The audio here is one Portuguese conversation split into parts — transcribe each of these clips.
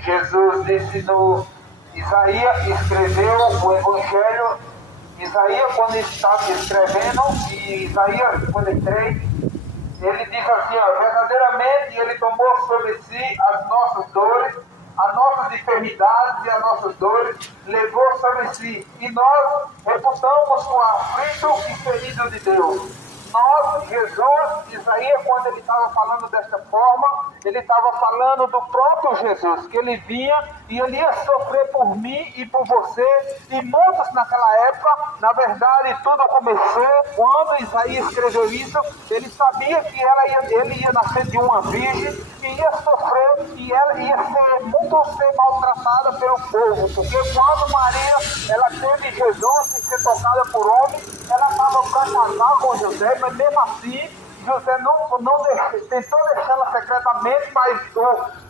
Jesus disse no Isaías, escreveu o Evangelho. Isaías, quando ele estava escrevendo, em Isaías 53, ele diz assim, ó, verdadeiramente ele tomou sobre si as nossas dores, as nossas enfermidades e as nossas dores, levou sobre si, e nós reputamos o aflito e ferido de Deus. Nós, Jesus, Isaías, quando ele estava falando desta forma, ele estava falando do próprio Jesus, que ele vinha e ele ia sofrer por mim e por você, e muitos naquela época. Na verdade, tudo começou quando Isaías escreveu isso. Ele sabia que ele ia nascer de uma virgem, e ia sofrer, e ela ia ser maltratada pelo povo, porque quando Maria, ela teve Jesus sem ser tocada por homem, ela estava para casar com José, mas mesmo assim, José tentou deixá-la secretamente, mas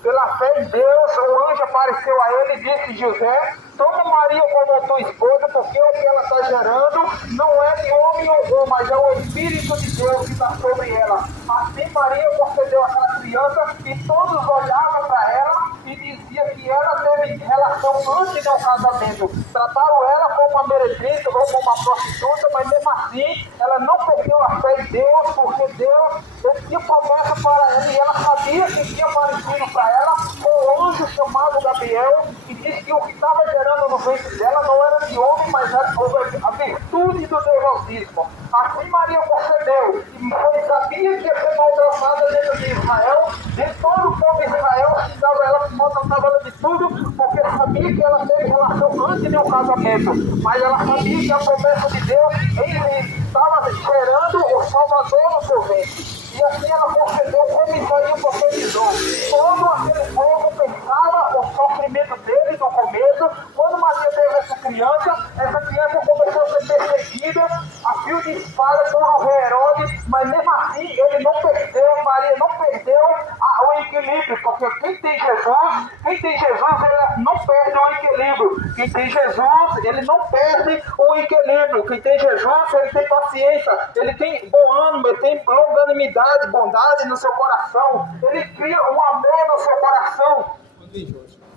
pela fé em Deus, o anjo apareceu a ele e disse: José, toma Maria como tua esposa, porque o que ela está gerando não é de homem algum, mas é o Espírito de Deus que está sobre ela. Assim Maria concedeu aquela criança, e todos olhavam para ela e diziam que ela teve relação antes do casamento. Trataram ela como uma meretriz ou como uma prostituta, mas mesmo assim ela não perdeu a fé em Deus, porque Deus tinha promessa para ela, e ela sabia que tinha aparecido para ela um anjo chamado Gabriel, e disse que o que estava gerando no ventre dela não era de homem, mas era a virtude do Deus Altíssimo. Assim Maria concedeu, e sabia que ia ser maltratada dentro de Israel, de todo o povo de Israel, ela maltratava ela de tudo, porque sabia que ela teve relação antes de um casamento, mas ela sabia que a promessa de Deus estava gerando o Salvador no seu ventre. E assim ela concedeu como Isaías profetizou. Todo aquele povo pensava o sofrimento dele no começo. Quando Maria teve essa criança começou a ser perseguida a fio de espada por o rei Herodes, mas mesmo assim ele não perdeu, Maria não perdeu o equilíbrio, porque quem tem Jesus, ele não perde o equilíbrio. Quem tem Jesus, ele não perde o equilíbrio. Quem tem Jesus, ele tem paciência, ele tem bom ânimo, ele tem longanimidade, bondade no seu coração. Ele cria um amor no seu coração.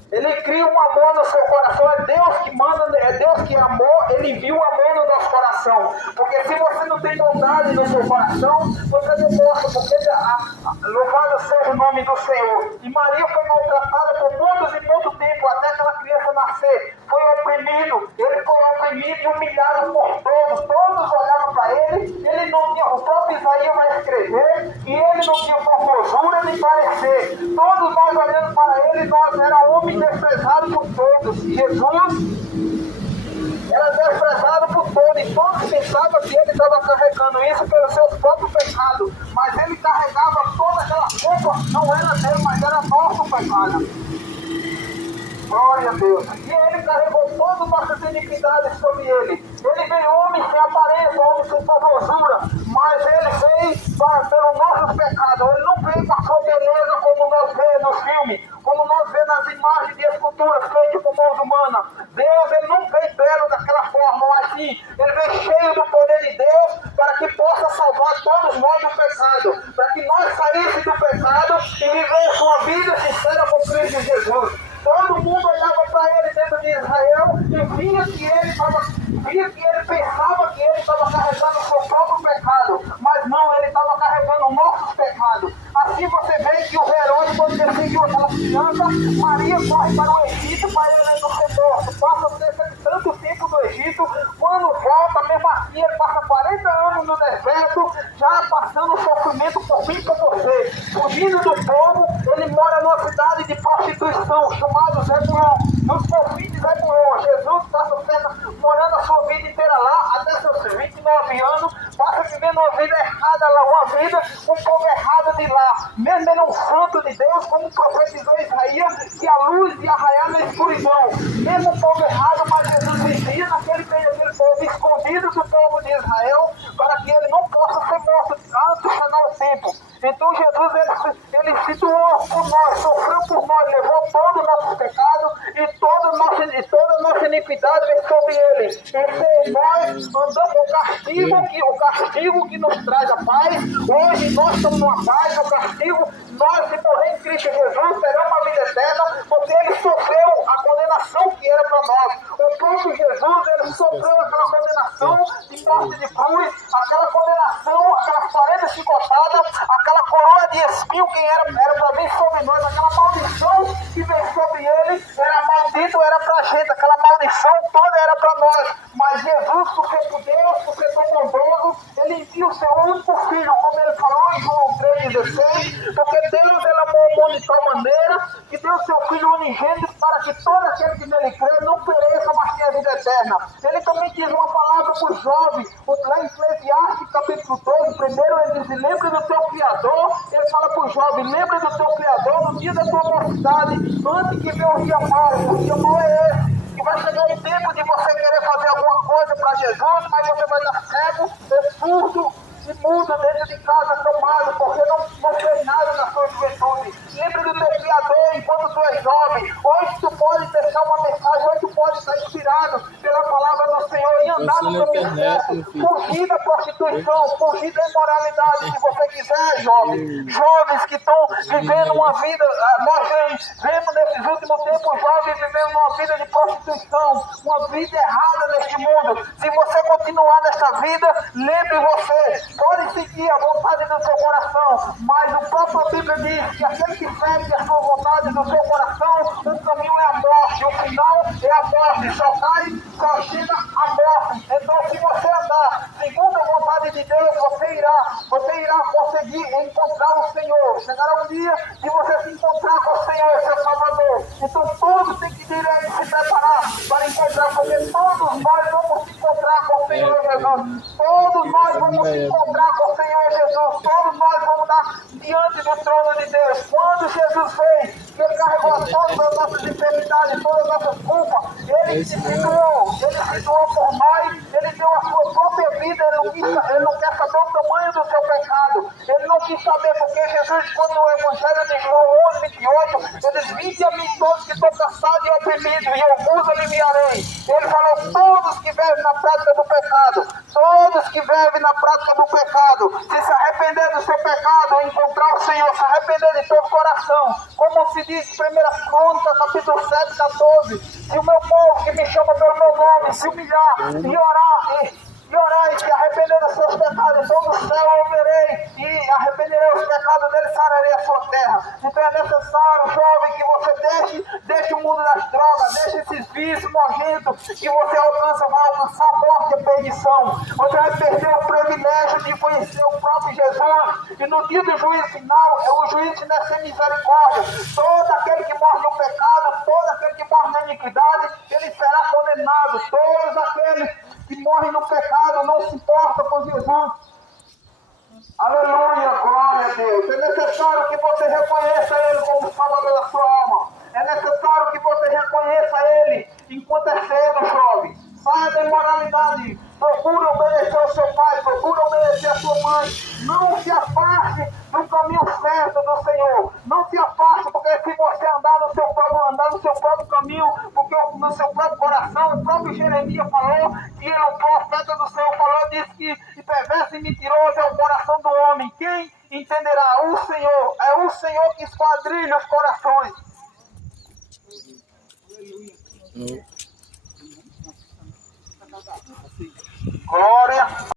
Ele cria um amor no seu coração. É Deus que manda, é Deus que é amor. Ele envia o amor no nosso coração. Porque se você não tem bondade no seu coração, você não gosta. Porque louvado seja o nome do Senhor. E Maria foi maltratada por muitos e muito tempo, até aquela criança nascer. Foi oprimido. Ele foi oprimido e humilhado por todos. Todos olhavam para ele. Ele não tinha, o próprio Isaías vai escrever, e ele não tinha formosura nem parecer. Todos nós olhando para ele, nós era homem desprezado por todos. Jesus era desprezado por todos, e todos pensavam que ele estava carregando isso pelos seus próprios pecados, mas ele carregava toda aquela culpa, não era dele, mas era nosso pecado. Glória a Deus. E ele carregou todas as nossas iniquidades sobre ele. Ele veio homem sem aparência, homem sem formosura, mas ele veio pelos nossos pecados. Ele não veio com a sua beleza como nós vemos no filme, como nós vemos nas imagens de esculturas feitas por mãos humanas. Deus, ele não veio belo daquela forma, mas sim, ele veio cheio do poder de Deus para que possa salvar todos nós do pecado, para que nós saíssemos do pecado e vivêssemos uma vida sincera com Cristo Jesus. Todo mundo olhava para ele dentro de Israel e via que ele pensava que ele estava carregando o seu próprio pecado, mas não, ele estava carregando os nossos pecados. Assim você vê que o Herodes, quando perseguiu aquela criança, Maria corre para o Egito para ele não ser morto. Passa cerca de tanto tempo no Egito, quando volta, mesmo assim ele passa 40 anos no deserto, já passando sofrimento por mim e por você. Fugindo do povo, ele mora numa cidade de prostituição, chamado Zebulon, nos confins de Zebulon. Jesus passa morando a sua vida inteira lá, até seus 29 anos, passa vivendo uma vida errada lá, uma vida um pouco errada de lá. Mesmo ele é um santo de Deus, como profetizou Isaías, que a luz ia arraiar na escuridão. Mesmo um povo errado, mas Jesus vivia naquele povo escondido do povo de Israel, para que ele não possa ser morto antes de chegar o tempo. Então Jesus, ele se doou por nós, sofreu por nós, levou todo o nosso pecado e toda a nossa iniquidade veio sobre ele. E nós andamos o castigo que nos traz a paz. Hoje nós estamos numa paz, o castigo, nós se morrer em Cristo Jesus terão uma vida eterna, porque ele sofreu a condenação que era para nós. O próprio Jesus, ele sofreu aquela condenação de morte de cruz, aquela condenação, aquelas 40 chicotadas, aquela coroa de espinho que era para vir sobre nós, aquela maldição que veio sobre ele, era maldito, era para a gente, aquela maldição toda era para nós. Mas Jesus, por ser por Deus, por ser tão bondoso, ele envia o seu único filho, como ele falou em João 3,16, porque Deus ele amou o mundo de tal maneira que deu o seu filho unigênito para que todo aquele que nele crê não pereça, mas tenha vida eterna. Ele também diz uma palavra para os jovens, lá em Eclesiastes capítulo 12, primeiro ele diz: lembre do teu Criador. Ele fala para os jovens: lembre do teu Criador no dia da tua mocidade, antes que venha o dia mau. O dia mau é esse, que vai chegar o tempo de você querer fazer alguma coisa para Jesus, mas você vai estar cego, surdo e mudo dentro de casa, tomado, porque não fez nada na sua juventude. Lembre do teu Criador enquanto tu és jovem. Hoje tu pode deixar uma mensagem, hoje tu pode estar inspirado pela palavra do Senhor e andar no caminho certo. Fugir da prostituição, fugir da imoralidade, se você quiser, jovem. Jovens que estão vivendo uma vida, nós vemos nesses últimos tempos jovens vivendo uma vida de prostituição, uma vida errada neste mundo. Se você continuar nesta vida, lembre você, pode seguir a vontade do seu coração, mas o próprio Bíblia diz que aquele que segue a sua vontade do seu coração, o caminho é a morte, o final é a morte, só chega a morte. Então, se você andar segundo a vontade de Deus, você irá conseguir encontrar o Senhor. Chegará um dia de você se encontrar com o Senhor, seu Salvador. Então, todos têm que se preparar para encontrar, porque todos nós vamos se encontrar com o Senhor Jesus. Todos nós vamos se encontrar com o Senhor Jesus. Todos nós vamos estar diante do trono de Deus. Quando Jesus fez, ele carregou todas as nossas enfermidades, todas as nossas culpas. Ele se doou por nós. Ele deu a sua própria vida. Ele não quer saber o tamanho do seu pecado. Ele não quis saber, porque Jesus, quando o Evangelho de João 11:28, ele diz: vinde a mim todos que estão cansados e oprimidos, e eu vos aliviarei. Ele falou: todos que vivem na prática do pecado, todos que vivem na prática do pecado, se arrepender do seu pecado, encontrar o Senhor, se arrepender de todo o coração, como se diz em 1 Crônicas, capítulo 7:14, se o meu povo que me chama pelo meu nome se humilhar e orar e se arrepender dos seus pecados, então do céu eu verei e arrependerei os pecados dele, sararei a sua terra. Então é necessário, jovem, que você deixe o mundo das drogas, deixe esses vícios nojentos, que você vai alcançar a morte e a perdição. Você vai perder o privilégio de conhecer o próprio Jesus, e no dia do juízo final, o juízo não é sem misericórdia. Todo aquele que morre no pecado, todo aquele que morre na iniquidade, ele será condenado. Todos aqueles que morrem no pecado não se importam com Jesus. Aleluia, glória a Deus. É necessário que você reconheça Ele como Salvador da sua alma. É necessário que você reconheça Ele enquanto é cedo, jovem. Saia da imoralidade. Procure obedecer ao seu pai. Procure obedecer à sua mãe. Não se afaste do caminho certo do Senhor. Não se afaste, porque se você andar no seu próprio caminho, porque no seu próprio coração, o próprio Jeremias falou, que ele, o profeta do Senhor falou, disse que perverso e mentiroso é o coração do homem. Quem entenderá? O Senhor. É o Senhor que esquadrilha os corações. Glória.